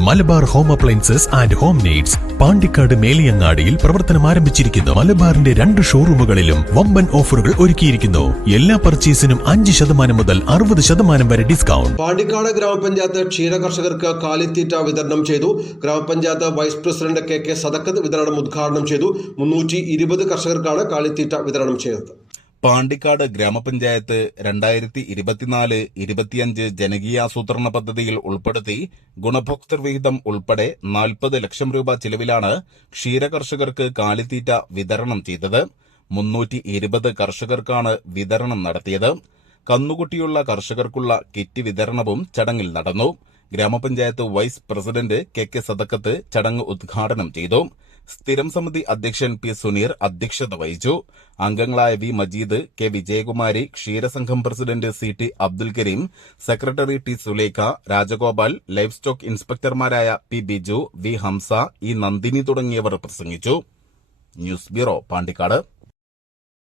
Malabar home appliances and home needs Pandikkad മേലിയങ്ങാടിയിൽ പ്രവർത്തനം ആരംഭിച്ചിരിക്കുന്നു. മലബാറിന്റെ രണ്ട് ഷോറൂമുകളിലും വമ്പൻ ഓഫറുകൾ ഒരുക്കിയിരിക്കുന്നു. എല്ലാ പർച്ചേസിനും അഞ്ച് ശതമാനം മുതൽ അറുപത് ശതമാനം വരെ ഡിസ്കൗണ്ട്. പാണ്ടിക്കാട് ഗ്രാമപഞ്ചായത്ത് ക്ഷീര കർഷകർക്ക് കാലിത്തീറ്റ വിതരണം ചെയ്തു. ഗ്രാമപഞ്ചായത്ത് vice president K K Sadakkath വിതരണം ഉദ്ഘാടനം ചെയ്തു. മുന്നൂറ്റി കർഷകർക്കാണ് കാലിത്തീറ്റ വിതരണം ചെയ്തത്. പാണ്ടിക്കാട് ഗ്രാമപഞ്ചായത്ത് രണ്ടായിരത്തി ഇരുപത്തിനാല് ഇരുപത്തിയഞ്ച് ജനകീയാസൂത്രണ പദ്ധതിയിൽ ഉൾപ്പെടുത്തി ഗുണഭോക്തൃ വിഹിതം ഉൾപ്പെടെ നാൽപ്പത് ലക്ഷം രൂപ ചിലവിലാണ് ക്ഷീരകർഷകർക്ക് കാലിത്തീറ്റ വിതരണം ചെയ്തത്. മുന്നൂറ്റി ഇരുപത് കർഷകർക്കാണ് വിതരണം നടത്തിയത്. കന്നുകുട്ടിയുള്ള കർഷകർക്കുള്ള കിറ്റ് വിതരണവും ചടങ്ങിൽ നടന്നു. ഗ്രാമപഞ്ചായത്ത് vice president K K Sadakkath ചടങ്ങ് ഉദ്ഘാടനം ചെയ്തു. സ്ഥിരം സമിതി അധ്യക്ഷൻ പി സുനീർ അധ്യക്ഷത വഹിച്ചു. അംഗങ്ങളായ V Majeed K Vijayakumari ക്ഷീരസംഘം president C T Abdul Kareem secretary T Sulekha Rajagopal livestock ഇൻസ്പെക്ടർമാരായ P Biju V Hamsa E Nandini തുടങ്ങിയവർ പ്രസംഗിച്ചു. News bureau Pandikkad.